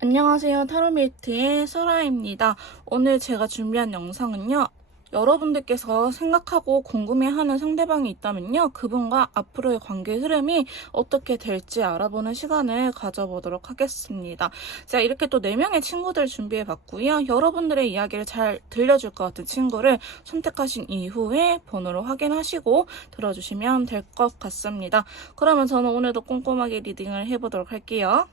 안녕하세요. 타로메이트의 설아입니다. 오늘 제가 준비한 영상은요. 여러분들께서 생각하고 궁금해하는 상대방이 있다면요. 그분과 앞으로의 관계 흐름이 어떻게 될지 알아보는 시간을 가져보도록 하겠습니다. 제가 이렇게 또 4명의 친구들 준비해봤고요. 여러분들의 이야기를 잘 들려줄 것 같은 친구를 선택하신 이후에 번호로 확인하시고 들어주시면 될 것 같습니다. 그러면 저는 오늘도 꼼꼼하게 리딩을 해보도록 할게요.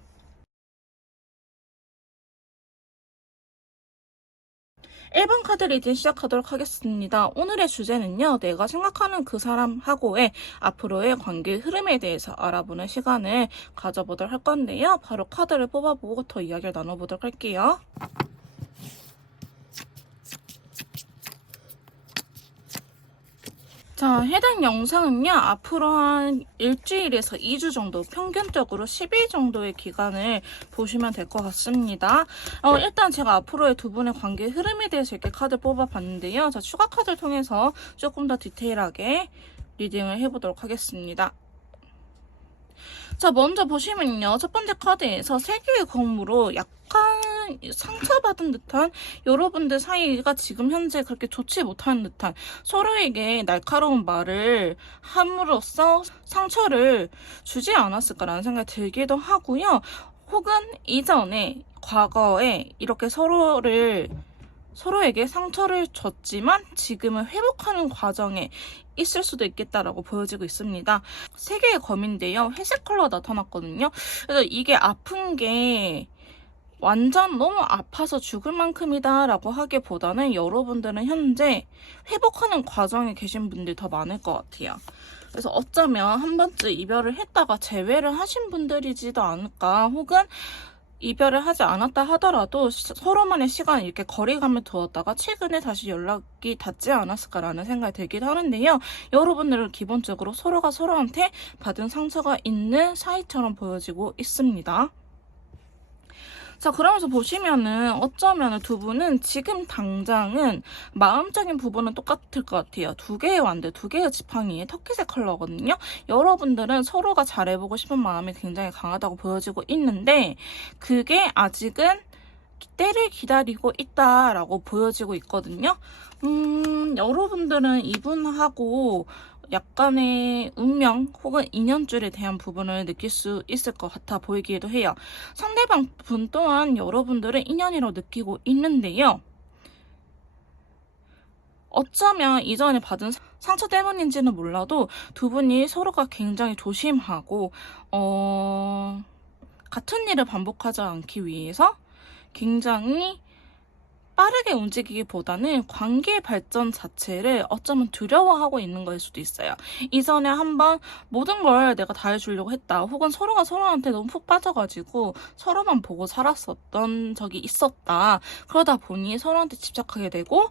1번 카드 리딩 시작하도록 하겠습니다. 오늘의 주제는요. 내가 생각하는 그 사람하고의 앞으로의 관계 흐름에 대해서 알아보는 시간을 가져보도록 할 건데요. 바로 카드를 뽑아보고 더 이야기를 나눠보도록 할게요. 자, 해당 영상은요, 앞으로 한 일주일에서 2주 정도, 평균적으로 10일 정도의 기간을 보시면 될 것 같습니다. 일단 제가 앞으로의 두 분의 관계 흐름에 대해서 이렇게 카드 뽑아봤는데요. 자, 추가 카드를 통해서 조금 더 디테일하게 리딩을 해보도록 하겠습니다. 자, 먼저 보시면요. 첫 번째 카드에서 세 개의 검으로 약간 상처받은 듯한 여러분들 사이가 지금 현재 그렇게 좋지 못한 듯한 서로에게 날카로운 말을 함으로써 상처를 주지 않았을까라는 생각이 들기도 하고요. 혹은 이전에 과거에 이렇게 서로에게 상처를 줬지만 지금은 회복하는 과정에 있을 수도 있겠다라고 보여지고 있습니다. 세 개의 검인데요. 회색 컬러 나타났거든요. 그래서 이게 아픈 게 완전 너무 아파서 죽을 만큼이다 라고 하기보다는 여러분들은 현재 회복하는 과정에 계신 분들이 더 많을 것 같아요. 그래서 어쩌면 한 번쯤 이별을 했다가 재회를 하신 분들이지도 않을까, 혹은 이별을 하지 않았다 하더라도 서로만의 시간을 이렇게 거리감을 두었다가 최근에 다시 연락이 닿지 않았을까라는 생각이 들기도 하는데요. 여러분들은 기본적으로 서로가 서로한테 받은 상처가 있는 사이처럼 보여지고 있습니다. 자, 그러면서 보시면은 어쩌면 두 분은 지금 당장은 마음적인 부분은 똑같을 것 같아요. 두 개의 완드, 두 개의 지팡이의 터키색 컬러거든요. 여러분들은 서로가 잘해보고 싶은 마음이 굉장히 강하다고 보여지고 있는데 그게 아직은 때를 기다리고 있다라고 보여지고 있거든요. 여러분들은 이분하고 약간의 운명 혹은 인연줄에 대한 부분을 느낄 수 있을 것 같아 보이기도 해요. 상대방 분 또한 여러분들은 인연이라고 느끼고 있는데요. 어쩌면 이전에 받은 상처 때문인지는 몰라도 두 분이 서로가 굉장히 조심하고 같은 일을 반복하지 않기 위해서 굉장히 빠르게 움직이기보다는 관계 발전 자체를 어쩌면 두려워하고 있는 거일 수도 있어요. 이전에 한번 모든 걸 내가 다 해주려고 했다. 혹은 서로가 서로한테 너무 푹 빠져가지고 서로만 보고 살았었던 적이 있었다. 그러다 보니 서로한테 집착하게 되고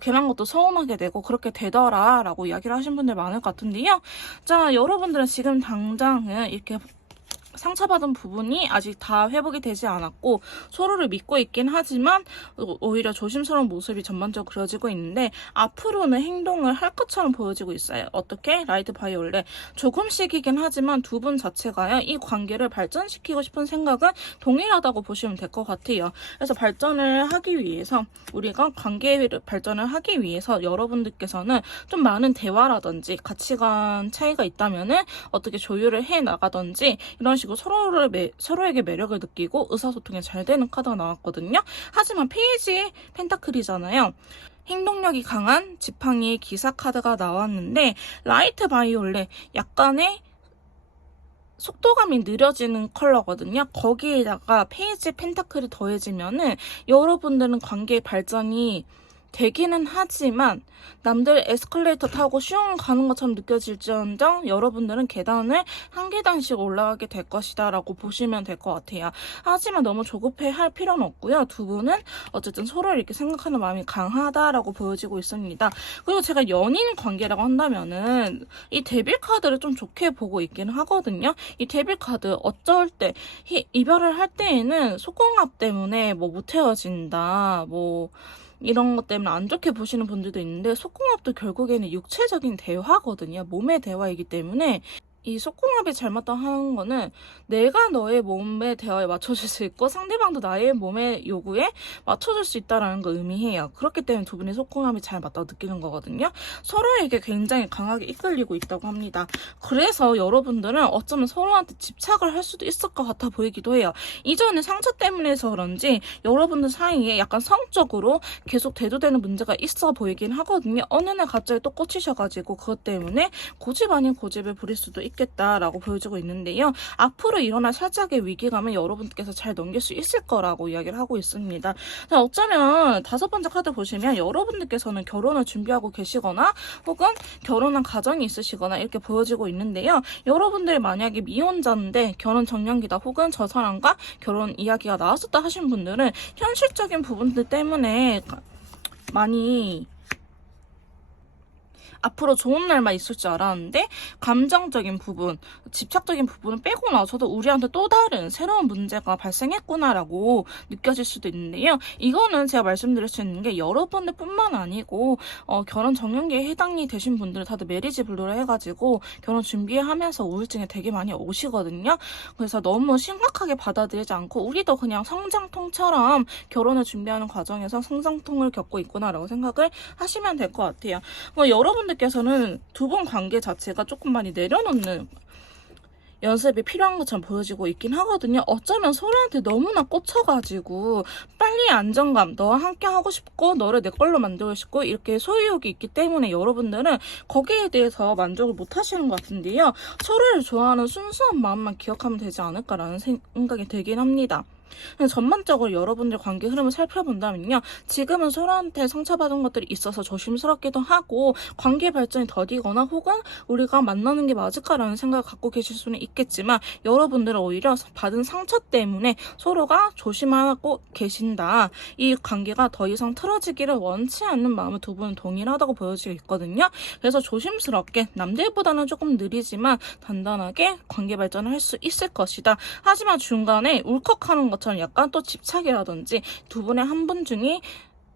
걔랑 것도 서운하게 되고 그렇게 되더라 라고 이야기를 하신 분들 많을 것 같은데요. 자, 여러분들은 지금 당장은 이렇게 상처받은 부분이 아직 다 회복이 되지 않았고 서로를 믿고 있긴 하지만 오히려 조심스러운 모습이 전반적으로 그려지고 있는데 앞으로는 행동을 할 것처럼 보여지고 있어요. 어떻게? 라이트 바이올렛. 조금씩이긴 하지만 두 분 자체가요. 이 관계를 발전시키고 싶은 생각은 동일하다고 보시면 될 것 같아요. 그래서 발전을 하기 위해서 우리가 관계를 발전을 하기 위해서 여러분들께서는 좀 많은 대화라든지 가치관 차이가 있다면은 어떻게 조율을 해 나가든지 이런 식으로 서로에게 매력을 느끼고 의사소통이 잘 되는 카드가 나왔거든요. 하지만 페이지 펜타클이잖아요. 행동력이 강한 지팡이의 기사 카드가 나왔는데 라이트 바이올렛 약간의 속도감이 느려지는 컬러거든요. 거기에다가 페이지 펜타클이 더해지면은 여러분들은 관계의 발전이 되기는 하지만 남들 에스컬레이터 타고 슝 가는 것처럼 느껴질지언정 여러분들은 계단을 한 계단씩 올라가게 될 것이다 라고 보시면 될 것 같아요. 하지만 너무 조급해 할 필요는 없고요. 두 분은 어쨌든 서로를 이렇게 생각하는 마음이 강하다라고 보여지고 있습니다. 그리고 제가 연인 관계라고 한다면은 이 데빌 카드를 좀 좋게 보고 있기는 하거든요. 이 데빌 카드 어쩔 때 이별을 할 때에는 속궁합 때문에 뭐 못 헤어진다 뭐 이런 것 때문에 안 좋게 보시는 분들도 있는데 속궁합도 결국에는 육체적인 대화거든요. 몸의 대화이기 때문에 이 속궁합이 잘 맞다 하는 거는 내가 너의 몸의 대화에 맞춰줄 수 있고 상대방도 나의 몸의 요구에 맞춰줄 수 있다는 걸 의미해요. 그렇기 때문에 두 분이 속궁합이 잘 맞다고 느끼는 거거든요. 서로에게 굉장히 강하게 이끌리고 있다고 합니다. 그래서 여러분들은 어쩌면 서로한테 집착을 할 수도 있을 것 같아 보이기도 해요. 이전에 상처 때문에서 그런지 여러분들 사이에 약간 성적으로 계속 대두되는 문제가 있어 보이긴 하거든요. 어느 날 갑자기 또 꽂히셔가지고 그것 때문에 고집 아닌 고집을 부릴 수도 있겠다라고 보여주고 있는데요. 앞으로 일어날 살짝의 위기감은 여러분께서 잘 넘길 수 있을 거라고 이야기를 하고 있습니다. 자, 어쩌면 5번째 카드 보시면 여러분들께서는 결혼을 준비하고 계시거나 혹은 결혼한 가정이 있으시거나 이렇게 보여지고 있는데요. 여러분들이 만약에 미혼자인데 결혼 정년기다 혹은 저 사람과 결혼 이야기가 나왔었다 하신 분들은 현실적인 부분들 때문에 많이 앞으로 좋은 날만 있을 줄 알았는데 감정적인 부분, 집착적인 부분을 빼고 나서도 우리한테 또 다른 새로운 문제가 발생했구나라고 느껴질 수도 있는데요. 이거는 제가 말씀드릴 수 있는 게 여러분들 뿐만 아니고 결혼 정년기에 해당이 되신 분들 다들 메리지 블루를 해가지고 결혼 준비하면서 우울증이 되게 많이 오시거든요. 그래서 너무 심각하게 받아들이지 않고 우리도 그냥 성장통처럼 결혼을 준비하는 과정에서 성장통을 겪고 있구나라고 생각을 하시면 될 것 같아요. 여러분들께서는 두 분 관계 자체가 조금 많이 내려놓는 연습이 필요한 것처럼 보여지고 있긴 하거든요. 어쩌면 서로한테 너무나 꽂혀가지고 빨리 안정감, 너와 함께 하고 싶고 너를 내 걸로 만들고 싶고 이렇게 소유욕이 있기 때문에 여러분들은 거기에 대해서 만족을 못 하시는 것 같은데요. 서로를 좋아하는 순수한 마음만 기억하면 되지 않을까라는 생각이 들긴 합니다. 전반적으로 여러분들 관계 흐름을 살펴본다면요. 지금은 서로한테 상처받은 것들이 있어서 조심스럽기도 하고 관계 발전이 더디거나 혹은 우리가 만나는 게 맞을까라는 생각을 갖고 계실 수는 있겠지만 여러분들은 오히려 받은 상처 때문에 서로가 조심하고 계신다. 이 관계가 더 이상 틀어지기를 원치 않는 마음을 두 분은 동일하다고 보여지고 있거든요. 그래서 조심스럽게 남들보다는 조금 느리지만 단단하게 관계 발전을 할 수 있을 것이다. 하지만 중간에 울컥하는 것처럼 약간 또 집착이라든지 두 분의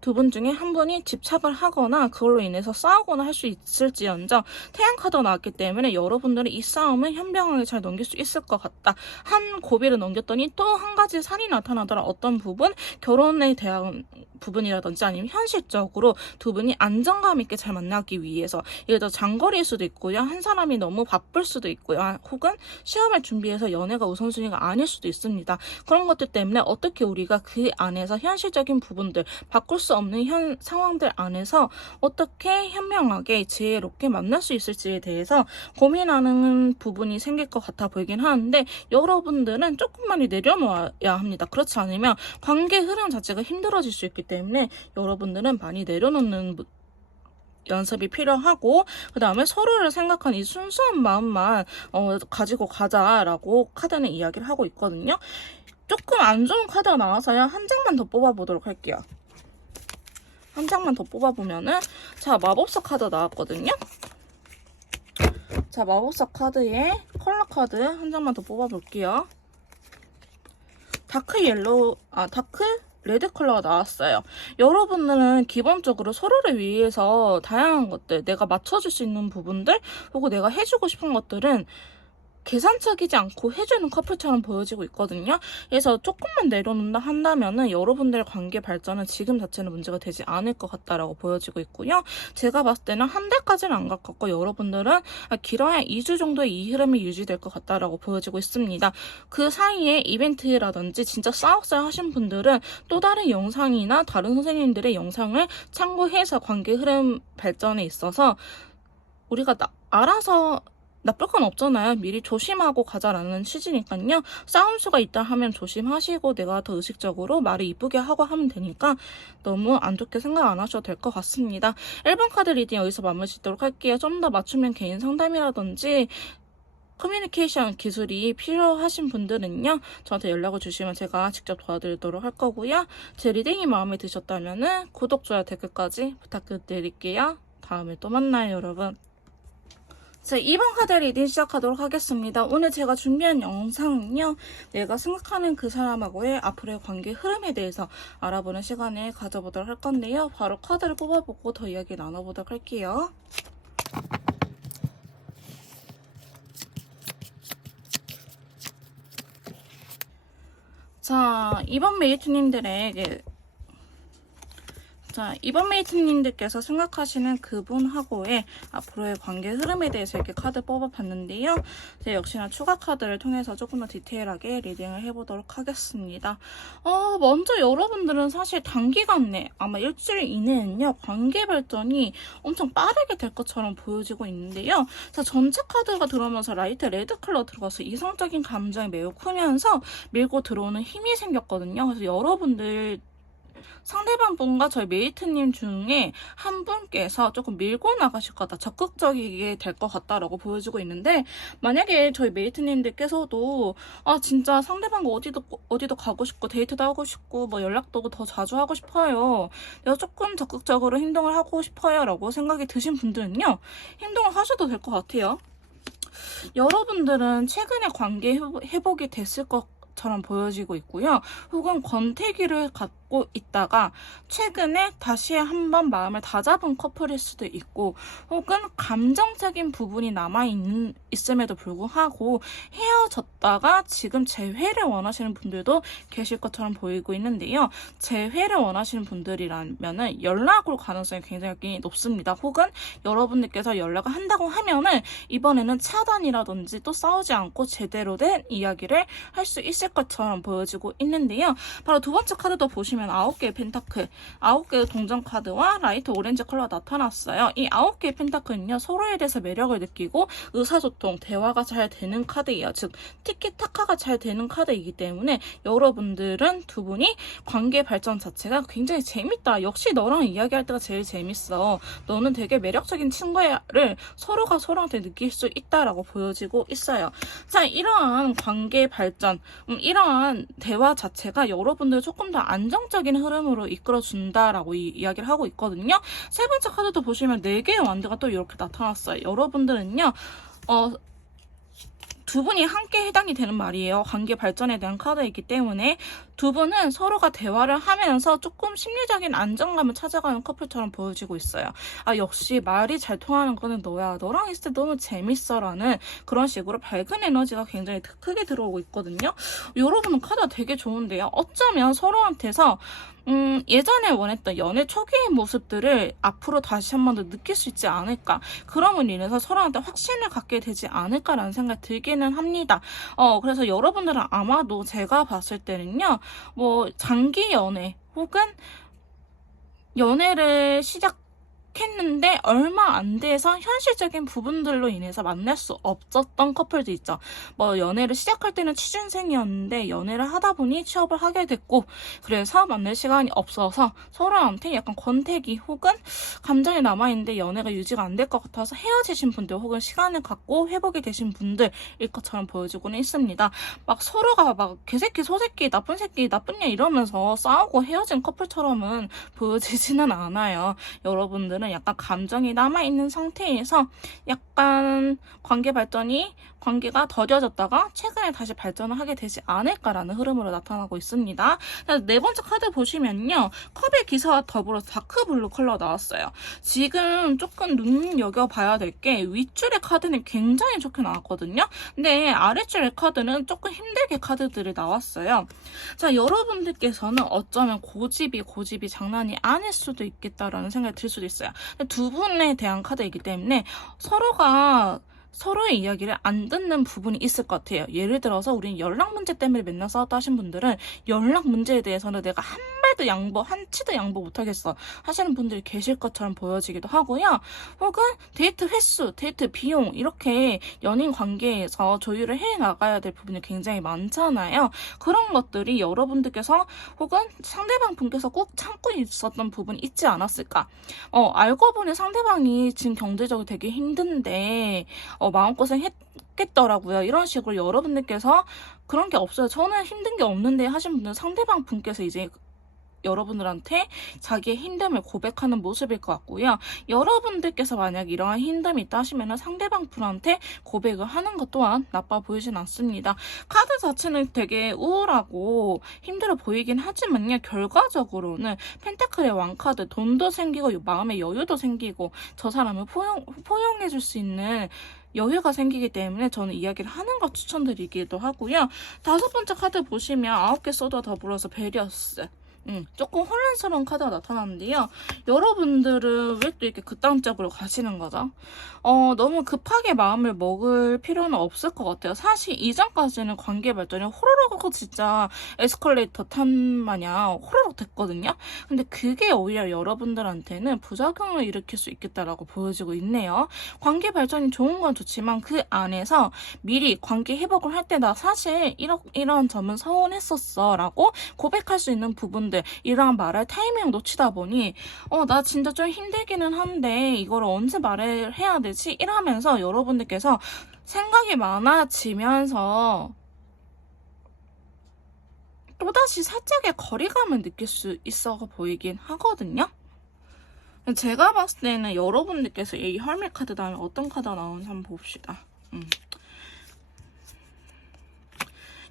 두 분 중에 한 분이 집착을 하거나 그걸로 인해서 싸우거나 할 수 있을지언정 태양 카드가 나왔기 때문에 여러분들은 이 싸움을 현명하게 잘 넘길 수 있을 것 같다. 한 고비를 넘겼더니 또 한 가지 산이 나타나더라. 어떤 부분? 결혼에 대한 부분이라든지 아니면 현실적으로 두 분이 안정감 있게 잘 만나기 위해서 예를 들어 장거리일 수도 있고요. 한 사람이 너무 바쁠 수도 있고요. 혹은 시험을 준비해서 연애가 우선순위가 아닐 수도 있습니다. 그런 것들 때문에 어떻게 우리가 그 안에서 현실적인 부분들 바꿀 수 없는 상황들 안에서 어떻게 현명하게 지혜롭게 만날 수 있을지에 대해서 고민하는 부분이 생길 것 같아 보이긴 하는데 여러분들은 조금 많이 내려놓아야 합니다. 그렇지 않으면 관계 흐름 자체가 힘들어질 수 있기 때문에 여러분들은 많이 내려놓는 연습이 필요하고 그 다음에 서로를 생각한 이 순수한 마음만 가지고 가자라고 카드는 이야기를 하고 있거든요. 조금 안 좋은 카드가 나와서요. 한 장만 더 뽑아보도록 할게요. 한 장만 더 뽑아보면은 자 마법사 카드 나왔거든요. 자 마법사 카드에 컬러 카드 한 장만 더 뽑아볼게요. 다크 레드 컬러가 나왔어요. 여러분들은 기본적으로 서로를 위해서 다양한 것들, 내가 맞춰줄 수 있는 부분들, 혹은 내가 해주고 싶은 것들은 계산적이지 않고 해주는 커플처럼 보여지고 있거든요. 그래서 조금만 내려놓는다 한다면은 여러분들의 관계 발전은 지금 자체는 문제가 되지 않을 것 같다라고 보여지고 있고요. 제가 봤을 때는 한 달까지는 안 가깝고 여러분들은 길어야 2주 정도의 이 흐름이 유지될 것 같다라고 보여지고 있습니다. 그 사이에 이벤트라든지 진짜 싸웠어야 하신 분들은 또 다른 영상이나 다른 선생님들의 영상을 참고해서 관계 흐름 발전에 있어서 우리가 알아서 나쁠 건 없잖아요. 미리 조심하고 가자라는 취지니까요. 싸울 수가 있다 하면 조심하시고 내가 더 의식적으로 말을 이쁘게 하고 하면 되니까 너무 안 좋게 생각 안 하셔도 될 것 같습니다. 1번 카드 리딩 여기서 마무리 짓도록 할게요. 좀 더 맞춤형 개인 상담이라든지 커뮤니케이션 기술이 필요하신 분들은요. 저한테 연락을 주시면 제가 직접 도와드리도록 할 거고요. 제 리딩이 마음에 드셨다면 구독, 좋아요, 댓글까지 부탁드릴게요. 다음에 또 만나요, 여러분. 자, 2번 카드 리딩 시작하도록 하겠습니다. 오늘 제가 준비한 영상은요. 내가 생각하는 그 사람하고의 앞으로의 관계 흐름에 대해서 알아보는 시간을 가져보도록 할 건데요. 바로 카드를 뽑아보고 더 이야기 나눠보도록 할게요. 이번 메이트님들께서 생각하시는 그분하고의 앞으로의 관계 흐름에 대해서 이렇게 카드 뽑아봤는데요. 역시나 추가 카드를 통해서 조금 더 디테일하게 리딩을 해보도록 하겠습니다. 먼저 여러분들은 사실 단기간 내, 아마 일주일 이내는요, 관계 발전이 엄청 빠르게 될 것처럼 보여지고 있는데요. 전체 카드가 들어오면서 라이트 레드 컬러 들어가서 이성적인 감정이 매우 크면서 밀고 들어오는 힘이 생겼거든요. 그래서 여러분들 상대방 분과 저희 메이트님 중에 한 분께서 조금 밀고 나가실 거다, 적극적이게 될 것 같다라고 보여주고 있는데, 만약에 저희 메이트님들께서도 진짜 상대방과 어디도 가고 싶고 데이트도 하고 싶고 뭐 연락도 더 자주 하고 싶어요, 내가 조금 적극적으로 행동을 하고 싶어요 라고 생각이 드신 분들은요, 행동을 하셔도 될 것 같아요. 여러분들은 최근에 관계 회복이 됐을 것처럼 보여지고 있고요. 혹은 권태기를 갖고 있다가 최근에 다시 한번 마음을 다잡은 커플일 수도 있고, 혹은 감정적인 부분이 남아있음에도 불구하고 헤어졌다가 지금 재회를 원하시는 분들도 계실 것처럼 보이고 있는데요. 재회를 원하시는 분들이라면 연락 올 가능성이 굉장히 높습니다. 혹은 여러분들께서 연락을 한다고 하면은 이번에는 차단이라든지 또 싸우지 않고 제대로 된 이야기를 할 수 있을 것처럼 보여지고 있는데요. 바로 두 번째 카드도 보시면 9개의 펜타클, 9개의 동전 카드와 라이트 오렌지 컬러가 나타났어요. 이 9개의 펜타클은요, 서로에 대해서 매력을 느끼고 의사소통, 대화가 잘 되는 카드예요. 즉 티키타카가 잘 되는 카드이기 때문에 여러분들은 두 분이 관계 발전 자체가 굉장히 재밌다, 역시 너랑 이야기할 때가 제일 재밌어, 너는 되게 매력적인 친구야를 서로가 서로한테 느낄 수 있다라고 보여지고 있어요. 이러한 관계 발전, 이러한 대화 자체가 여러분들 조금 더 안정적인 흐름으로 이끌어준다라고 이야기를 하고 있거든요. 세 번째 카드도 보시면 4개의 완드가 또 이렇게 나타났어요. 여러분들은요, 두 분이 함께 해당이 되는 말이에요. 관계 발전에 대한 카드이기 때문에 두 분은 서로가 대화를 하면서 조금 심리적인 안정감을 찾아가는 커플처럼 보여지고 있어요. 역시 말이 잘 통하는 거는 너야, 너랑 있을 때 너무 재밌어 라는 그런 식으로 밝은 에너지가 굉장히 크게 들어오고 있거든요. 여러분은 카드가 되게 좋은데요. 어쩌면 서로한테서 예전에 원했던 연애 초기의 모습들을 앞으로 다시 한 번 더 느낄 수 있지 않을까, 그럼으로 인해서 서로한테 확신을 갖게 되지 않을까라는 생각이 들기는 합니다. 그래서 여러분들은 아마도 제가 봤을 때는요, 뭐 장기 연애 혹은 연애를 시작했는데 얼마 안 돼서 현실적인 부분들로 인해서 만날 수 없었던 커플도 있죠. 뭐 연애를 시작할 때는 취준생이었는데 연애를 하다 보니 취업을 하게 됐고, 그래서 만날 시간이 없어서 서로한테 약간 권태기 혹은 감정이 남아있는데 연애가 유지가 안 될 것 같아서 헤어지신 분들, 혹은 시간을 갖고 회복이 되신 분들일 것처럼 보여지고는 있습니다. 막 서로가 막 개새끼, 소새끼, 나쁜 새끼, 나쁜 년 이러면서 싸우고 헤어진 커플처럼은 보여지지는 않아요. 여러분들은 약간 감정이 남아있는 상태에서 약간 관계가 더뎌졌다가 최근에 다시 발전을 하게 되지 않을까라는 흐름으로 나타나고 있습니다. 네 번째 카드 보시면요, 컵의 기사와 더불어 다크블루 컬러 나왔어요. 지금 조금 눈여겨봐야 될 게 윗줄의 카드는 굉장히 좋게 나왔거든요. 근데 아랫줄의 카드는 조금 힘들게 카드들이 나왔어요. 여러분들께서는 어쩌면 고집이 장난이 아닐 수도 있겠다라는 생각이 들 수도 있어요. 두 분에 대한 카드이기 때문에 서로가 서로의 이야기를 안 듣는 부분이 있을 것 같아요. 예를 들어서 우린 연락 문제 때문에 맨날 싸웠다 하신 분들은 연락 문제에 대해서는 내가 한 발도 양보, 한 치도 양보 못하겠어 하시는 분들이 계실 것처럼 보여지기도 하고요. 혹은 데이트 횟수, 데이트 비용, 이렇게 연인 관계에서 조율을 해나가야 될 부분이 굉장히 많잖아요. 그런 것들이 여러분들께서 혹은 상대방 분께서 꼭 참고 있었던 부분이 있지 않았을까. 알고 보니 상대방이 지금 경제적으로 되게 힘든데 마음고생 했겠더라고요. 이런 식으로 여러분들께서 그런 게 없어요, 저는 힘든 게 없는데 하신 분들은 상대방 분께서 이제 여러분들한테 자기의 힘듦을 고백하는 모습일 것 같고요. 여러분들께서 만약 이러한 힘듦이 있다 하시면 상대방 분한테 고백을 하는 것 또한 나빠 보이진 않습니다. 카드 자체는 되게 우울하고 힘들어 보이긴 하지만요, 결과적으로는 펜타클의 왕카드, 돈도 생기고 마음의 여유도 생기고 저 사람을 포용해줄 수 있는 여유가 생기기 때문에 저는 이야기를 하는 거 추천드리기도 하고요. 5번째 카드 보시면 9개 소드와 더불어서 베리어스. 조금 혼란스러운 카드가 나타나는데요. 여러분들은 왜 또 이렇게 그따움짝으로 가시는 거죠? 너무 급하게 마음을 먹을 필요는 없을 것 같아요. 사실 이전까지는 관계 발전이 호로록 하고 진짜 에스컬레이터 탄 마냥 호로록 됐거든요. 근데 그게 오히려 여러분들한테는 부작용을 일으킬 수 있겠다라고 보여지고 있네요. 관계 발전이 좋은 건 좋지만 그 안에서 미리 관계 회복을 할 때 나 사실 이런 점은 서운했었어 라고 고백할 수 있는 부분들, 이러한 말할 타이밍을 놓치다 보니 나 진짜 좀 힘들기는 한데 이걸 언제 말을 해야 되지? 이러면서 여러분들께서 생각이 많아지면서 또다시 살짝의 거리감을 느낄 수 있어 보이긴 하거든요. 제가 봤을 때는 여러분들께서 이 헐밋 카드 다음에 어떤 카드가 나오는지 한번 봅시다.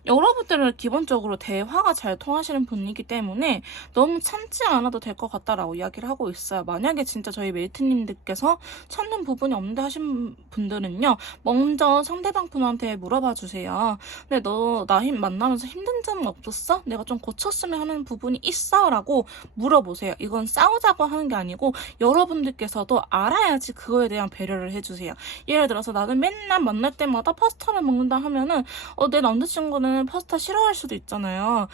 여러분들은 기본적으로 대화가 잘 통하시는 분이기 때문에 너무 참지 않아도 될 것 같다라고 이야기를 하고 있어요. 만약에 진짜 저희 메이트님들께서 찾는 부분이 없는데 하신 분들은요, 먼저 상대방 분한테 물어봐 주세요. 근데 너 나 만나면서 힘든 점은 없었어? 내가 좀 고쳤으면 하는 부분이 있어? 라고 물어보세요. 이건 싸우자고 하는 게 아니고 여러분들께서도 알아야지 그거에 대한 배려를 해주세요. 예를 들어서 나는 맨날 만날 때마다 파스타를 먹는다 하면은 내 남자친구는 파스타 싫어할 수도 있잖아요.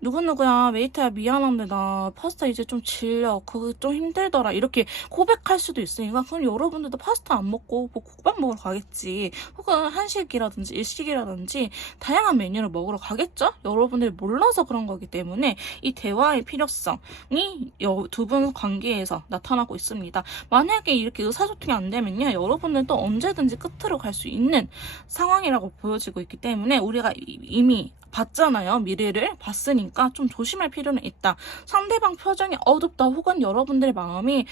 누구누구야, 메이트야, 미안한데 나 파스타 이제 좀 질려. 그거 좀 힘들더라. 이렇게 고백할 수도 있으니까 그럼 여러분들도 파스타 안 먹고 뭐 국밥 먹으러 가겠지. 혹은 한식이라든지 일식이라든지 다양한 메뉴를 먹으러 가겠죠? 여러분들이 몰라서 그런 거기 때문에 이 대화의 필요성이 두 분 관계에서 나타나고 있습니다. 만약에 이렇게 의사소통이 안 되면요, 여러분들도 언제든지 끝으로 갈 수 있는 상황이라고 보여지고 있기 때문에 우리가 이미 봤잖아요. 미래를 봤으니까 좀 조심할 필요는 있다. 상대방 표정이 어둡다, 혹은 여러분들의 마음이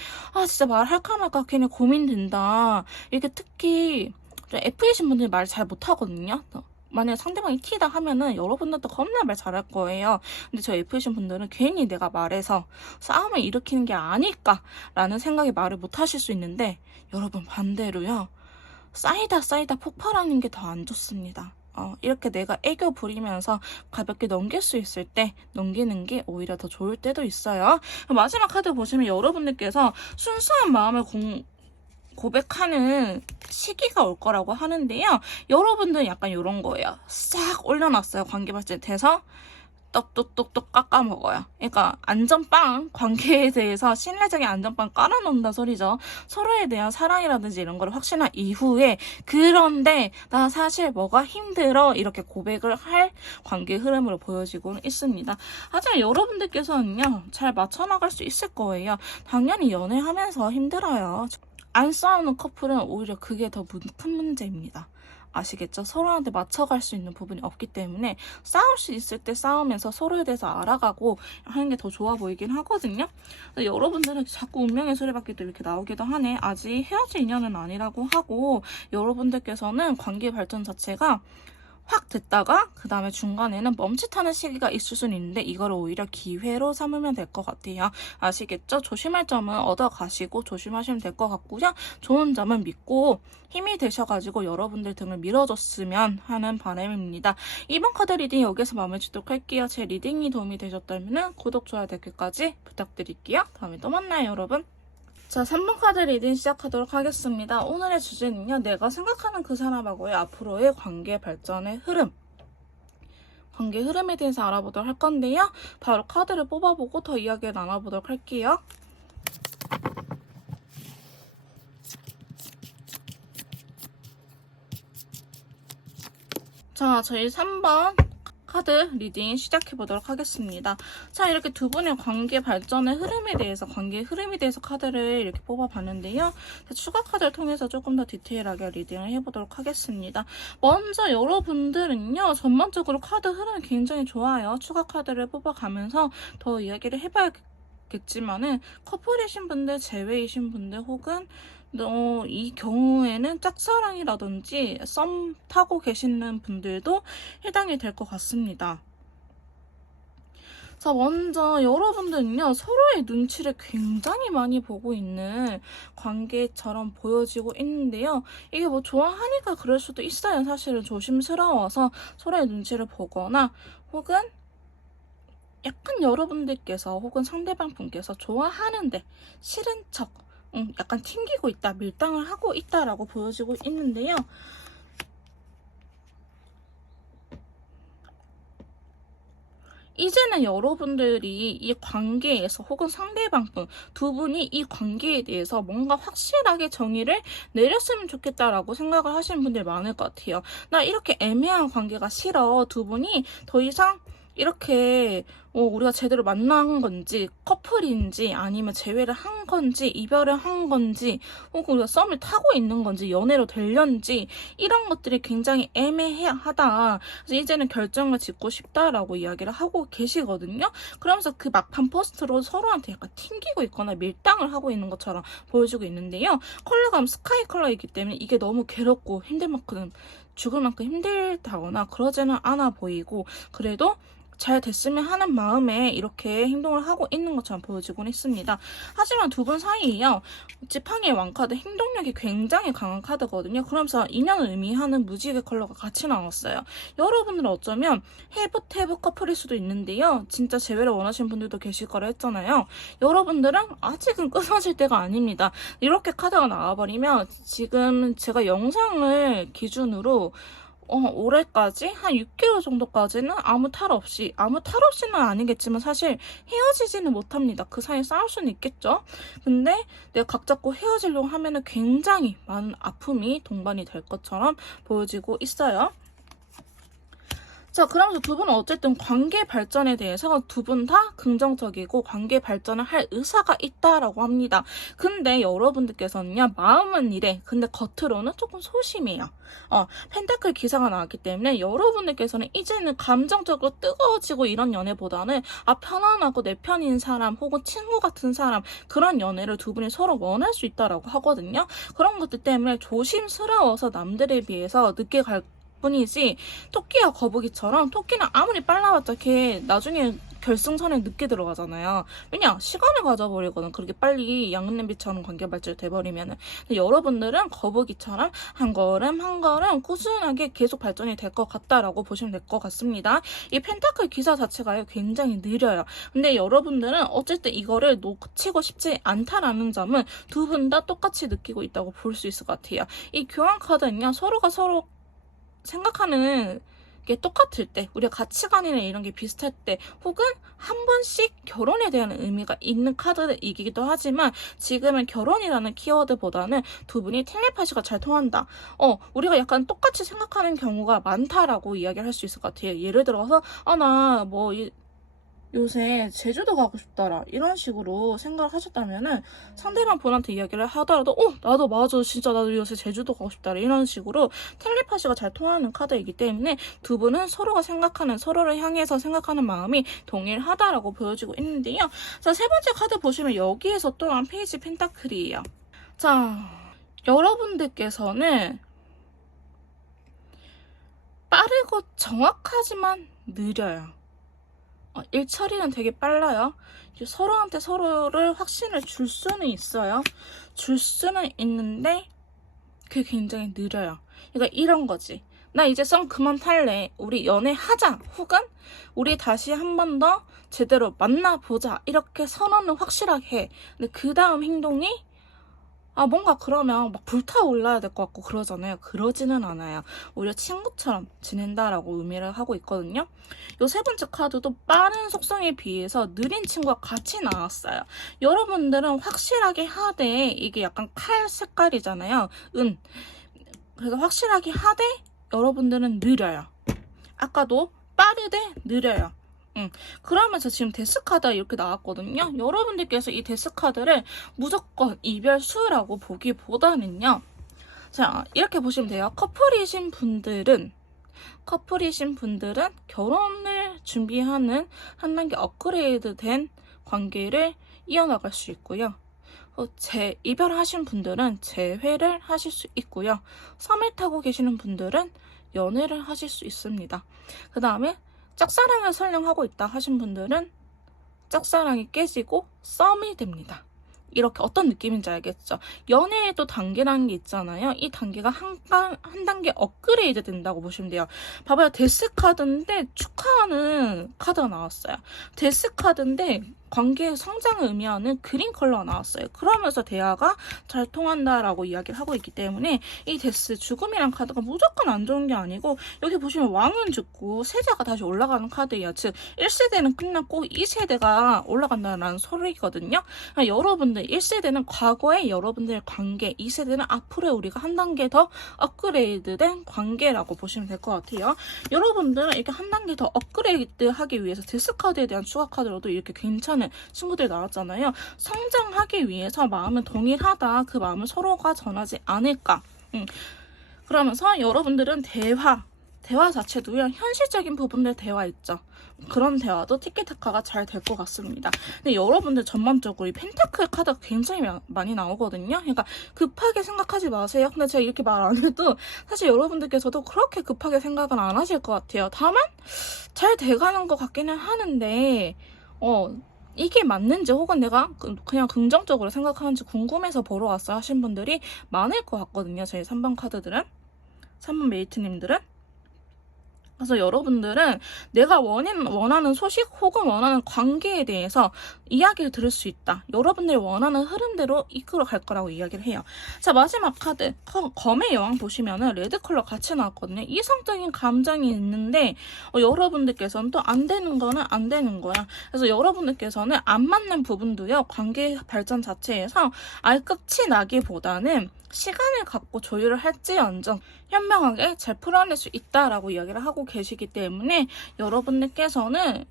진짜 말할까 말까 괜히 고민된다. 이렇게 특히 F이신 분들이 말 잘 못하거든요. 만약에 상대방이 T다 하면은 여러분들도 겁나 말 잘할 거예요. 근데 저 F이신 분들은 괜히 내가 말해서 싸움을 일으키는 게 아닐까라는 생각에 말을 못 하실 수 있는데, 여러분 반대로요, 쌓이다 폭발하는 게 더 안 좋습니다. 이렇게 내가 애교 부리면서 가볍게 넘길 수 있을 때 넘기는 게 오히려 더 좋을 때도 있어요. 마지막 카드 보시면 여러분들께서 순수한 마음을 고백하는 시기가 올 거라고 하는데요. 여러분들은 약간 이런 거예요. 싹 올려놨어요. 관계 발전 돼서 똑똑똑똑 깎아 먹어요. 그러니까 안전빵, 관계에 대해서 신뢰적인 안전빵 깔아놓는다 소리죠. 서로에 대한 사랑이라든지 이런 걸 확신한 이후에, 그런데 나 사실 뭐가 힘들어, 이렇게 고백을 할 관계 흐름으로 보여지고는 있습니다. 하지만 여러분들께서는요, 잘 맞춰나갈 수 있을 거예요. 당연히 연애하면서 힘들어요. 안 싸우는 커플은 오히려 그게 더 큰 문제입니다. 아시겠죠? 서로한테 맞춰갈 수 있는 부분이 없기 때문에 싸울 수 있을 때 싸우면서 서로에 대해서 알아가고 하는 게 더 좋아 보이긴 하거든요. 여러분들은 자꾸 운명의 수레바퀴도 이렇게 나오기도 하네. 아직 헤어질 인연은 아니라고 하고, 여러분들께서는 관계 발전 자체가 확 됐다가 그 다음에 중간에는 멈칫하는 시기가 있을 수는 있는데 이걸 오히려 기회로 삼으면 될 것 같아요. 아시겠죠? 조심할 점은 얻어가시고 조심하시면 될 것 같고요. 좋은 점은 믿고 힘이 되셔가지고 여러분들 등을 밀어줬으면 하는 바람입니다. 이번 카드 리딩 여기서 마무리 짓도록 할게요. 제 리딩이 도움이 되셨다면 구독, 좋아요, 댓글까지 부탁드릴게요. 다음에 또 만나요, 여러분. 자, 3번 카드 리딩 시작하도록 하겠습니다. 오늘의 주제는요, 내가 생각하는 그 사람하고의 앞으로의 관계 발전의 흐름, 관계 흐름에 대해서 알아보도록 할 건데요. 바로 카드를 뽑아보고 더 이야기를 나눠보도록 할게요. 자, 저희 3번 카드 리딩 시작해보도록 하겠습니다. 자, 이렇게 두 분의 관계 발전의 흐름에 대해서, 관계 흐름에 대해서 카드를 이렇게 뽑아봤는데요. 추가 카드를 통해서 조금 더 디테일하게 리딩을 해보도록 하겠습니다. 먼저 여러분들은요, 전반적으로 카드 흐름이 굉장히 좋아요. 추가 카드를 뽑아가면서 더 이야기를 해봐야겠지만은, 커플이신 분들, 재회이신 분들, 혹은 이 경우에는 짝사랑이라든지 썸 타고 계시는 분들도 해당이 될 것 같습니다. 자, 먼저 여러분들은요, 서로의 눈치를 굉장히 많이 보고 있는 관계처럼 보여지고 있는데요. 이게 뭐 좋아하니까 그럴 수도 있어요. 사실은 조심스러워서 서로의 눈치를 보거나 혹은 약간 여러분들께서 혹은 상대방 분께서 좋아하는데 싫은 척 약간 튕기고 있다, 밀당을 하고 있다라고 보여지고 있는데요. 이제는 여러분들이 이 관계에서 혹은 상대방 두 분이 이 관계에 대해서 뭔가 확실하게 정의를 내렸으면 좋겠다라고 생각을 하시는 분들 많을 것 같아요. 나 이렇게 애매한 관계가 싫어. 두 분이 더 이상 이렇게 우리가 제대로 만난 건지 커플인지 아니면 재회를 한 건지 이별을 한 건지 혹은 우리가 썸을 타고 있는 건지 연애로 될련지 이런 것들이 굉장히 애매하다. 그래서 이제는 결정을 짓고 싶다라고 이야기를 하고 계시거든요. 그러면서 그 막판 포스트로 서로한테 약간 튕기고 있거나 밀당을 하고 있는 것처럼 보여주고 있는데요. 컬러감 스카이 컬러이기 때문에 이게 너무 괴롭고 힘들 만큼 죽을 만큼 힘들다거나 그러지는 않아 보이고 그래도 잘 됐으면 하는 마음에 이렇게 행동을 하고 있는 것처럼 보여지곤 있습니다. 하지만 두 분 사이에요. 지팡이의 왕카드 행동력이 굉장히 강한 카드거든요. 그러면서 인연을 의미하는 무지개 컬러가 같이 나왔어요. 여러분들은 어쩌면 해브 커플일 수도 있는데요. 진짜 재회를 원하시는 분들도 계실 거라 했잖아요. 여러분들은 아직은 끊어질 때가 아닙니다. 이렇게 카드가 나와버리면 지금 제가 영상을 기준으로 올해까지 한 6개월 정도까지는 아무 탈 없이는 아니겠지만 사실 헤어지지는 못합니다. 그 사이에 싸울 수는 있겠죠. 근데 내가 각 잡고 헤어지려고 하면은 굉장히 많은 아픔이 동반이 될 것처럼 보여지고 있어요. 자, 그러면서 두 분은 어쨌든 관계 발전에 대해서 두 분 다 긍정적이고 관계 발전을 할 의사가 있다라고 합니다. 근데 여러분들께서는요, 마음은 이래. 근데 겉으로는 조금 소심해요. 펜타클 기사가 나왔기 때문에 여러분들께서는 이제는 감정적으로 뜨거워지고 이런 연애보다는 편안하고 내 편인 사람 혹은 친구 같은 사람 그런 연애를 두 분이 서로 원할 수 있다라고 하거든요. 그런 것들 때문에 조심스러워서 남들에 비해서 늦게 갈 뿐이지 토끼와 거북이처럼 토끼는 아무리 빨라봤자 걔 나중에 결승선에 늦게 들어가잖아요. 왜냐? 시간을 가져버리거든. 그렇게 빨리 양은냄비처럼 관계 발전이 돼버리면은. 근데 여러분들은 거북이처럼 한 걸음 한 걸음 꾸준하게 계속 발전이 될 것 같다라고 보시면 될 것 같습니다. 이 펜타클 기사 자체가요 굉장히 느려요. 근데 여러분들은 어쨌든 이거를 놓치고 싶지 않다라는 점은 두 분 다 똑같이 느끼고 있다고 볼 수 있을 것 같아요. 이 교환 카드는요 서로가 서로 생각하는 게 똑같을 때, 우리가 가치관이나 이런 게 비슷할 때, 혹은 한 번씩 결혼에 대한 의미가 있는 카드이기도 하지만 지금은 결혼이라는 키워드보다는 두 분이 텔레파시가 잘 통한다. 우리가 약간 똑같이 생각하는 경우가 많다라고 이야기를 할 수 있을 것 같아요. 예를 들어서 나 뭐 요새 제주도 가고 싶더라 이런 식으로 생각을 하셨다면은 상대방 분한테 이야기를 하더라도 나도 맞아 진짜 나도 요새 제주도 가고 싶더라 이런 식으로 텔레파시가 잘 통하는 카드이기 때문에 두 분은 서로가 생각하는 서로를 향해서 생각하는 마음이 동일하다라고 보여지고 있는데요. 자, 세 번째 카드 보시면 여기에서 또한 페이지 펜타클이에요. 자, 여러분들께서는 빠르고 정확하지만 느려요. 일 처리는 되게 빨라요. 서로한테 서로를 확신을 줄 수는 있어요. 줄 수는 있는데 그게 굉장히 느려요. 그러니까 이런 거지. 나 이제 썸 그만 탈래. 우리 연애하자. 혹은 우리 다시 한 번 더 제대로 만나보자. 이렇게 선언을 확실하게 해. 근데 그 다음 행동이 뭔가 그러면 막 불타올라야 될 것 같고 그러잖아요. 그러지는 않아요. 오히려 친구처럼 지낸다라고 의미를 하고 있거든요. 요 세 번째 카드도 빠른 속성에 비해서 느린 친구가 같이 나왔어요. 여러분들은 확실하게 하되 이게 약간 칼 색깔이잖아요. 그래서 확실하게 하되 여러분들은 느려요. 아까도 빠르되 느려요. 그러면서 지금 데스카드가 이렇게 나왔거든요. 여러분들께서 이 데스카드를 무조건 이별수라고 보기보다는요. 자, 이렇게 보시면 돼요. 커플이신 분들은 결혼을 준비하는 한 단계 업그레이드 된 관계를 이어나갈 수 있고요. 이별하신 분들은 재회를 하실 수 있고요. 썸을 타고 계시는 분들은 연애를 하실 수 있습니다. 그 다음에 짝사랑을 설령 하고 있다 하신 분들은 짝사랑이 깨지고 썸이 됩니다. 이렇게 어떤 느낌인지 알겠죠? 연애에도 단계라는 게 있잖아요. 이 단계가 한 단계 업그레이드 된다고 보시면 돼요. 봐봐요. 데스 카드인데 축하하는 카드가 나왔어요. 데스 카드인데 관계의 성장을 의미하는 그린 컬러가 나왔어요. 그러면서 대화가 잘 통한다라고 이야기를 하고 있기 때문에 이 데스 죽음이란 카드가 무조건 안 좋은 게 아니고, 여기 보시면 왕은 죽고 세자가 다시 올라가는 카드예요. 즉 1세대는 끝났고 2세대가 올라간다는 소리거든요. 그러니까 여러분들 1세대는 과거의 여러분들의 관계, 2세대는 앞으로 우리가 한 단계 더 업그레이드된 관계라고 보시면 될 것 같아요. 여러분들은 이렇게 한 단계 더 업그레이드 하기 위해서 데스 카드에 대한 추가 카드로도 이렇게 괜찮은 친구들이 나왔잖아요. 성장하기 위해서 마음은 동일하다. 그 마음을 서로가 전하지 않을까. 그러면서 여러분들은 대화 자체도요. 현실적인 부분들 대화 있죠. 그런 대화도 티키타카가 잘 될 것 같습니다. 근데 여러분들 전반적으로 이 펜타클 카드가 굉장히 많이 나오거든요. 그러니까 급하게 생각하지 마세요. 근데 제가 이렇게 말 안 해도 사실 여러분들께서도 그렇게 급하게 생각은 안 하실 것 같아요. 다만 잘 돼가는 것 같기는 하는데 이게 맞는지 혹은 내가 그냥 긍정적으로 생각하는지 궁금해서 보러 왔어 하신 분들이 많을 것 같거든요. 저희 3번 카드들은, 3번 메이트님들은. 그래서 여러분들은 내가 원하는 소식 혹은 원하는 관계에 대해서 이야기를 들을 수 있다. 여러분들이 원하는 흐름대로 이끌어 갈 거라고 이야기를 해요. 자, 마지막 카드 검의 여왕 보시면은 레드 컬러 같이 나왔거든요. 이성적인 감정이 있는데 여러분들께서는 또 안 되는 거는 안 되는 거야. 그래서 여러분들께서는 안 맞는 부분도요. 관계 발전 자체에서 알끝이 나기보다는 시간을 갖고 조율을 할지언정 현명하게 잘 풀어낼 수 있다라고 이야기를 하고 계시기 때문에 여러분들께서는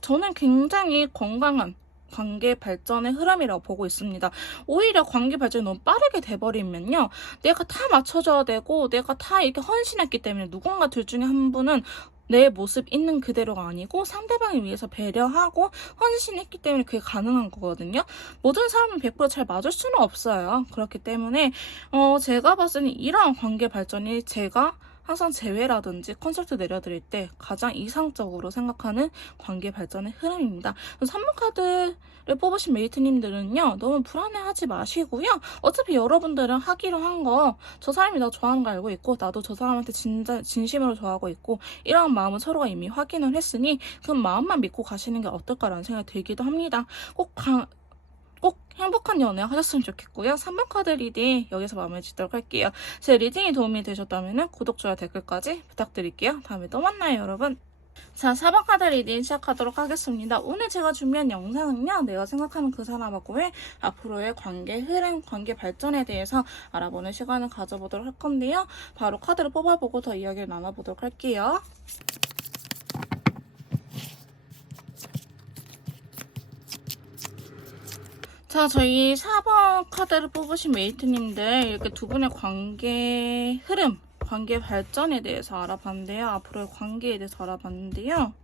저는 굉장히 건강한 관계 발전의 흐름이라고 보고 있습니다. 오히려 관계 발전이 너무 빠르게 돼버리면요. 내가 다 맞춰줘야 되고 내가 다 이렇게 헌신했기 때문에 누군가 둘 중에 한 분은 내 모습 있는 그대로가 아니고 상대방을 위해서 배려하고 헌신했기 때문에 그게 가능한 거거든요. 모든 사람은 100% 잘 맞을 수는 없어요. 그렇기 때문에 제가 봤을 때는 이러한 관계 발전이 제가 항상 재회라든지 콘서트 내려드릴 때 가장 이상적으로 생각하는 관계 발전의 흐름입니다. 3번 카드를 뽑으신 메이트님들은요, 너무 불안해하지 마시고요. 어차피 여러분들은 하기로 한 거, 저 사람이 나 좋아하는 거 알고 있고 나도 저 사람한테 진심으로 좋아하고 있고 이런 마음은 서로가 이미 확인을 했으니 그 마음만 믿고 가시는 게 어떨까라는 생각이 들기도 합니다. 꼭 행복한 연애 하셨으면 좋겠고요. 3번 카드 리딩 여기서 마무리 짓도록 할게요. 제 리딩이 도움이 되셨다면 구독, 좋아요, 댓글까지 부탁드릴게요. 다음에 또 만나요, 여러분. 자, 4번 카드 리딩 시작하도록 하겠습니다. 오늘 제가 준비한 영상은요, 내가 생각하는 그 사람하고의 앞으로의 관계 흐름, 관계 발전에 대해서 알아보는 시간을 가져보도록 할 건데요. 바로 카드를 뽑아보고 더 이야기를 나눠보도록 할게요. 자, 저희 4번 카드를 뽑으신 메이트님들 이렇게 두 분의 관계 흐름, 관계 발전에 대해서 알아봤는데요. 앞으로의 관계에 대해서 알아봤는데요.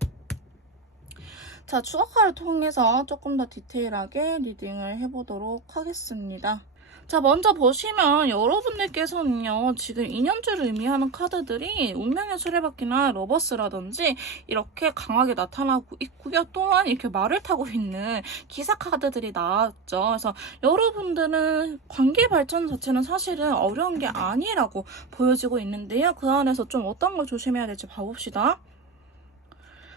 자, 추가 카드를 통해서 조금 더 디테일하게 리딩을 해보도록 하겠습니다. 자, 먼저 보시면 여러분들께서는요, 지금 2년주를 의미하는 카드들이 운명의 수레바퀴나 러버스라든지 이렇게 강하게 나타나고 있고요. 또한 이렇게 말을 타고 있는 기사 카드들이 나왔죠. 그래서 여러분들은 관계 발전 자체는 사실은 어려운 게 아니라고 보여지고 있는데요. 그 안에서 좀 어떤 걸 조심해야 될지 봐봅시다.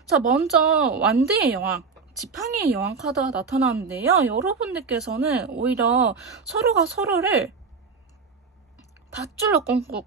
자, 먼저 완드의 여왕. 지팡이의 여왕 카드가 나타나는데요. 여러분들께서는 오히려 서로가 서로를 밧줄로 꽁꽁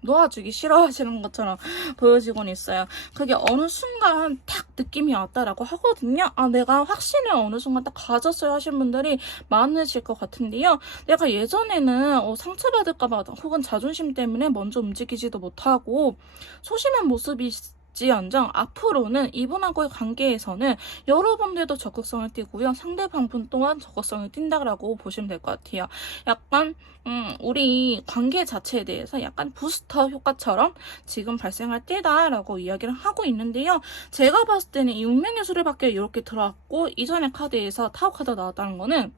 놓아주기 싫어하시는 것처럼 보여지곤 있어요. 그게 어느 순간 탁 느낌이 왔다라고 하거든요. 내가 확신을 어느 순간 딱 가졌어요 하신 분들이 많으실 것 같은데요. 내가 예전에는 상처받을까봐 혹은 자존심 때문에 먼저 움직이지도 못하고 소심한 모습이 지언정 앞으로는 이분하고의 관계에서는 여러분들도 적극성을 띠고요. 상대방 분 또한 적극성을 띈다고 보시면 될 것 같아요. 약간 우리 관계 자체에 대해서 약간 부스터 효과처럼 지금 발생할 때다라고 이야기를 하고 있는데요. 제가 봤을 때는 이 운명의 수레바퀴 이렇게 들어왔고 이전의 카드에서 타워 카드가 나왔다는 거는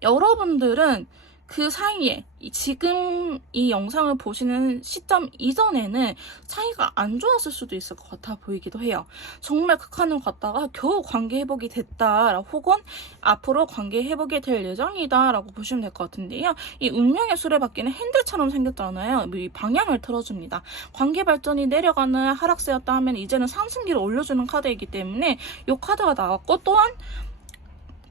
여러분들은 그 사이에 지금 이 영상을 보시는 시점 이전에는 사이가 안 좋았을 수도 있을 것 같아 보이기도 해요. 정말 극한을 갔다가 겨우 관계 회복이 됐다 혹은 앞으로 관계 회복이 될 예정이다 라고 보시면 될 것 같은데요. 이 운명의 수레바퀴는 핸들처럼 생겼잖아요. 이 방향을 틀어줍니다. 관계 발전이 내려가는 하락세였다 하면 이제는 상승기를 올려주는 카드이기 때문에 이 카드가 나왔고, 또한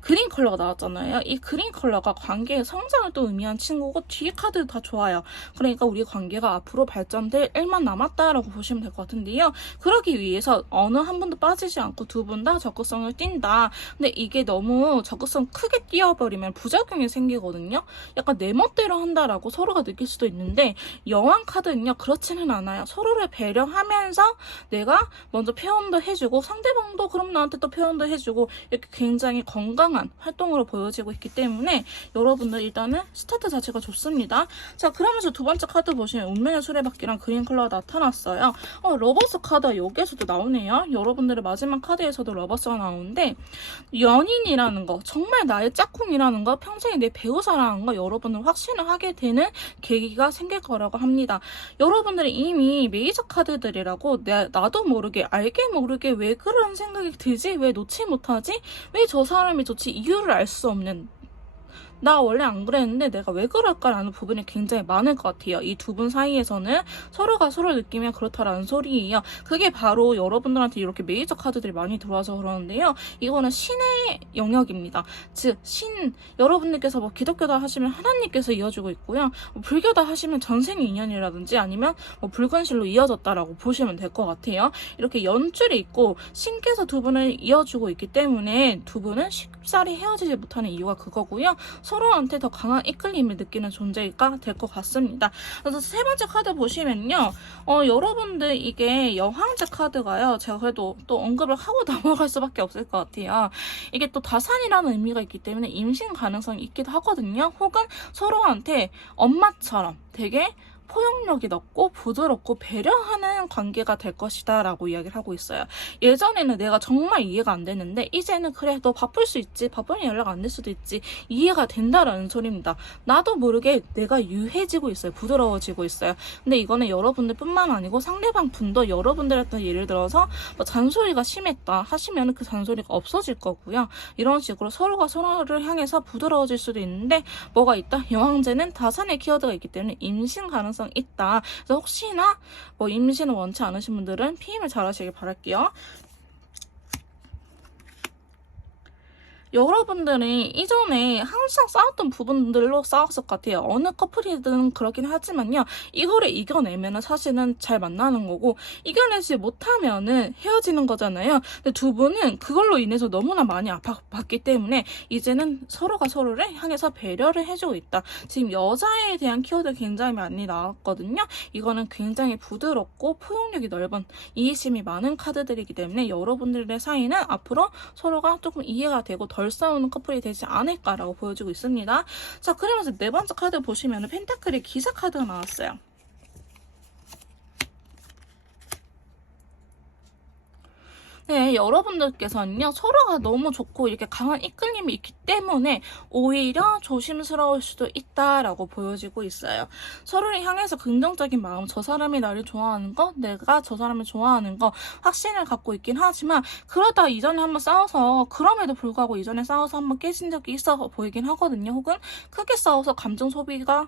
그린 컬러가 나왔잖아요. 이 그린 컬러가 관계의 성장을 또 의미한 친구고, 뒤에 카드 다 좋아요. 그러니까 우리 관계가 앞으로 발전될 일만 남았다라고 보시면 될 것 같은데요. 그러기 위해서 어느 한 분도 빠지지 않고 두 분 다 적극성을 띈다. 근데 이게 너무 적극성 크게 띄워버리면 부작용이 생기거든요. 약간 내 멋대로 한다라고 서로가 느낄 수도 있는데, 여왕 카드는요 그렇지는 않아요. 서로를 배려하면서 내가 먼저 표현도 해주고 상대방도 그럼 나한테 또 표현도 해주고, 이렇게 굉장히 건강한 활동으로 보여지고 있기 때문에 여러분들 일단은 스타트 자체가 좋습니다. 자, 그러면서 두 번째 카드 보시면 운명의 수레바퀴랑 그린 컬러가 나타났어요. 러버스 카드가 여기에서도 나오네요. 여러분들의 마지막 카드에서도 러버스가 나오는데, 연인이라는 거, 정말 나의 짝꿍이라는 거, 평생에 내 배우자라는 거 여러분들 확신을 하게 되는 계기가 생길 거라고 합니다. 여러분들이 이미 메이저 카드들이라고 나도 모르게 알게 모르게 왜 그런 생각이 들지? 왜 놓지 못하지? 왜 저 사람이 좋지? 이유를 알 수 없는, 나 원래 안 그랬는데 내가 왜 그럴까라는 부분이 굉장히 많을 것 같아요. 이 두 분 사이에서는 서로가 서로를 느끼면 그렇다라는 소리예요. 그게 바로 여러분들한테 이렇게 메이저 카드들이 많이 들어와서 그러는데요. 이거는 신의 영역입니다. 즉 여러분들께서 뭐 기독교다 하시면 하나님께서 이어주고 있고요. 불교다 하시면 전생 인연이라든지 아니면 붉은실로 이어졌다라고 보시면 될 것 같아요. 이렇게 연줄이 있고 신께서 두 분을 이어주고 있기 때문에 두 분은 쉽사리 헤어지지 못하는 이유가 그거고요. 서로한테 더 강한 이끌림을 느끼는 존재가 될 것 같습니다. 그래서 세 번째 카드 보시면요. 여러분들 이게 여왕제 카드가요. 제가 그래도 또 언급을 하고 넘어갈 수밖에 없을 것 같아요. 이게 또 다산이라는 의미가 있기 때문에 임신 가능성이 있기도 하거든요. 혹은 서로한테 엄마처럼 되게 포용력이 높고 부드럽고 배려하는 관계가 될 것이다 라고 이야기를 하고 있어요. 예전에는 내가 정말 이해가 안 됐는데 이제는 그래 너 바쁠 수 있지, 바쁘면 연락 안 될 수도 있지, 이해가 된다라는 소리입니다. 나도 모르게 내가 유해지고 있어요. 부드러워지고 있어요. 근데 이거는 여러분들 뿐만 아니고 상대방 분도 여러분들한테 예를 들어서 잔소리가 심했다 하시면 그 잔소리가 없어질 거고요. 이런 식으로 서로가 서로를 향해서 부드러워질 수도 있는데, 뭐가 있다? 여왕제는 다산의 키워드가 있기 때문에 임신 가능성 있다. 그래서 혹시나 임신을 원치 않으신 분들은 피임을 잘 하시길 바랄게요. 여러분들이 이전에 항상 싸웠던 부분들로 싸웠을 것 같아요. 어느 커플이든 그렇긴 하지만요. 이거를 이겨내면은 사실은 잘 만나는 거고, 이겨내지 못하면은 헤어지는 거잖아요. 근데 두 분은 그걸로 인해서 너무나 많이 아팠기 때문에 이제는 서로가 서로를 향해서 배려를 해주고 있다. 지금 여자에 대한 키워드 굉장히 많이 나왔거든요. 이거는 굉장히 부드럽고 포용력이 넓은, 이해심이 많은 카드들이기 때문에 여러분들의 사이는 앞으로 서로가 조금 이해가 되고 덜 싸우는 커플이 되지 않을까라고 보여주고 있습니다. 자, 그러면서 네 번째 카드 보시면 펜타클의 기사 카드가 나왔어요. 네, 여러분들께서는요, 서로가 너무 좋고 이렇게 강한 이끌림이 있기 때문에 오히려 조심스러울 수도 있다라고 보여지고 있어요. 서로를 향해서 긍정적인 마음, 저 사람이 나를 좋아하는 거, 내가 저 사람을 좋아하는 거 확신을 갖고 있긴 하지만, 그러다 이전에 한번 싸워서, 그럼에도 불구하고 이전에 싸워서 한번 깨진 적이 있어 보이긴 하거든요. 혹은 크게 싸워서 감정 소비가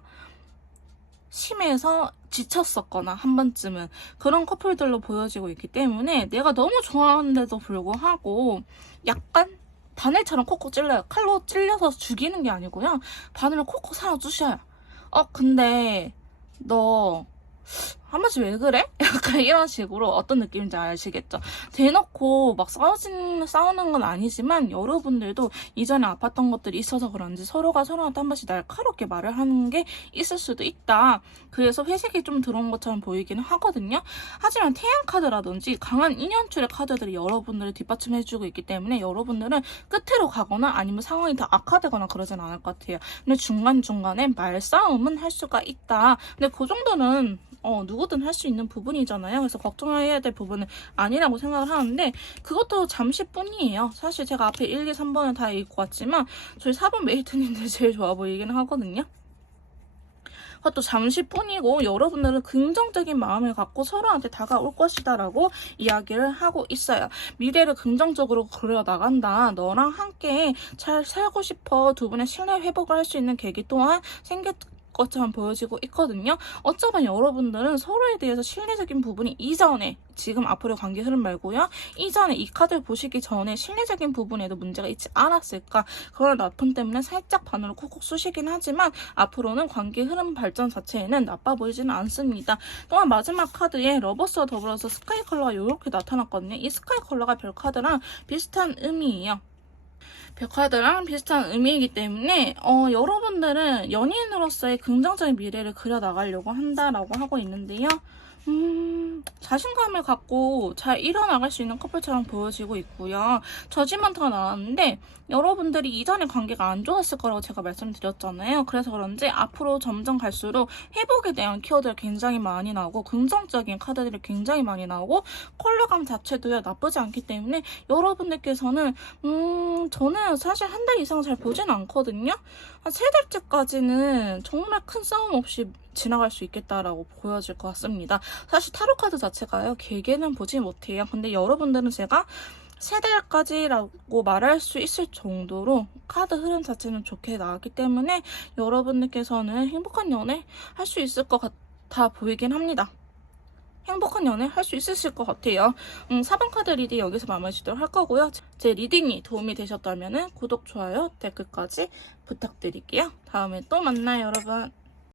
심해서 지쳤었거나 한 번쯤은 그런 커플들로 보여지고 있기 때문에, 내가 너무 좋아하는데도 불구하고 약간 바늘처럼 콕콕 찔러요. 칼로 찔려서 죽이는 게 아니고요. 바늘을 콕콕 살아주셔요. 근데 너 한 번씩 왜 그래? 약간 이런 식으로, 어떤 느낌인지 아시겠죠? 대놓고 막 싸우는 건 아니지만 여러분들도 이전에 아팠던 것들이 있어서 그런지 서로가 서로한테 한 번씩 날카롭게 말을 하는 게 있을 수도 있다. 그래서 회색이 좀 들어온 것처럼 보이기는 하거든요. 하지만 태양 카드라든지 강한 인연줄의 카드들이 여러분들을 뒷받침해주고 있기 때문에 여러분들은 끝으로 가거나 아니면 상황이 더 악화되거나 그러진 않을 것 같아요. 근데 중간중간에 말싸움은 할 수가 있다. 근데 그 정도는 누구든 할 수 있는 부분이잖아요. 그래서 걱정해야 될 부분은 아니라고 생각을 하는데, 그것도 잠시뿐이에요. 사실 제가 앞에 1, 2, 3번을 다 읽고 왔지만 저희 4번 메이트님들 제일 좋아 보이긴 하거든요. 그것도 잠시뿐이고 여러분들은 긍정적인 마음을 갖고 서로한테 다가올 것이다 라고 이야기를 하고 있어요. 미래를 긍정적으로 그려나간다. 너랑 함께 잘 살고 싶어. 두 분의 신뢰 회복을 할 수 있는 계기 또한 생길 것처럼 보여지고 있거든요. 어쩌면 여러분들은 서로에 대해서 신뢰적인 부분이 이전에, 지금 앞으로 관계 흐름 말고요, 이전에 이 카드를 보시기 전에 신뢰적인 부분에도 문제가 있지 않았을까. 그런 나쁨 때문에 살짝 반으로 콕콕 쑤시긴 하지만 앞으로는 관계 흐름 발전 자체에는 나빠 보이지는 않습니다. 또한 마지막 카드에 러버스와 더불어서 스카이 컬러가 이렇게 나타났거든요. 이 스카이 컬러가 별 카드랑 비슷한 의미예요. 벽화들랑 비슷한 의미이기 때문에 여러분들은 연인으로서의 긍정적인 미래를 그려나가려고 한다라고 하고 있는데요. 자신감을 갖고 잘 이뤄나갈 수 있는 커플처럼 보여지고 있고요. 저지먼트가 나왔는데 여러분들이 이전에 관계가 안 좋았을 거라고 제가 말씀드렸잖아요. 그래서 그런지 앞으로 점점 갈수록 회복에 대한 키워드가 굉장히 많이 나오고 긍정적인 카드들이 굉장히 많이 나오고 컬러감 자체도요 나쁘지 않기 때문에 여러분들께서는 저는 사실 한 달 이상 잘 보진 않거든요. 한 3달째까지는 정말 큰 싸움 없이 지나갈 수 있겠다라고 보여질 것 같습니다. 사실 타로 카드 자체가요 길게는 보지 못해요. 근데 여러분들은 제가 3달까지라고 말할 수 있을 정도로 카드 흐름 자체는 좋게 나왔기 때문에 여러분들께서는 행복한 연애 할 수 있을 것 같아 보이긴 합니다. 행복한 연애 할 수 있으실 것 같아요. 4번 카드 리딩 여기서 마무리 짓도록 할 거고요. 제 리딩이 도움이 되셨다면 구독, 좋아요, 댓글까지 부탁드릴게요. 다음에 또 만나요, 여러분.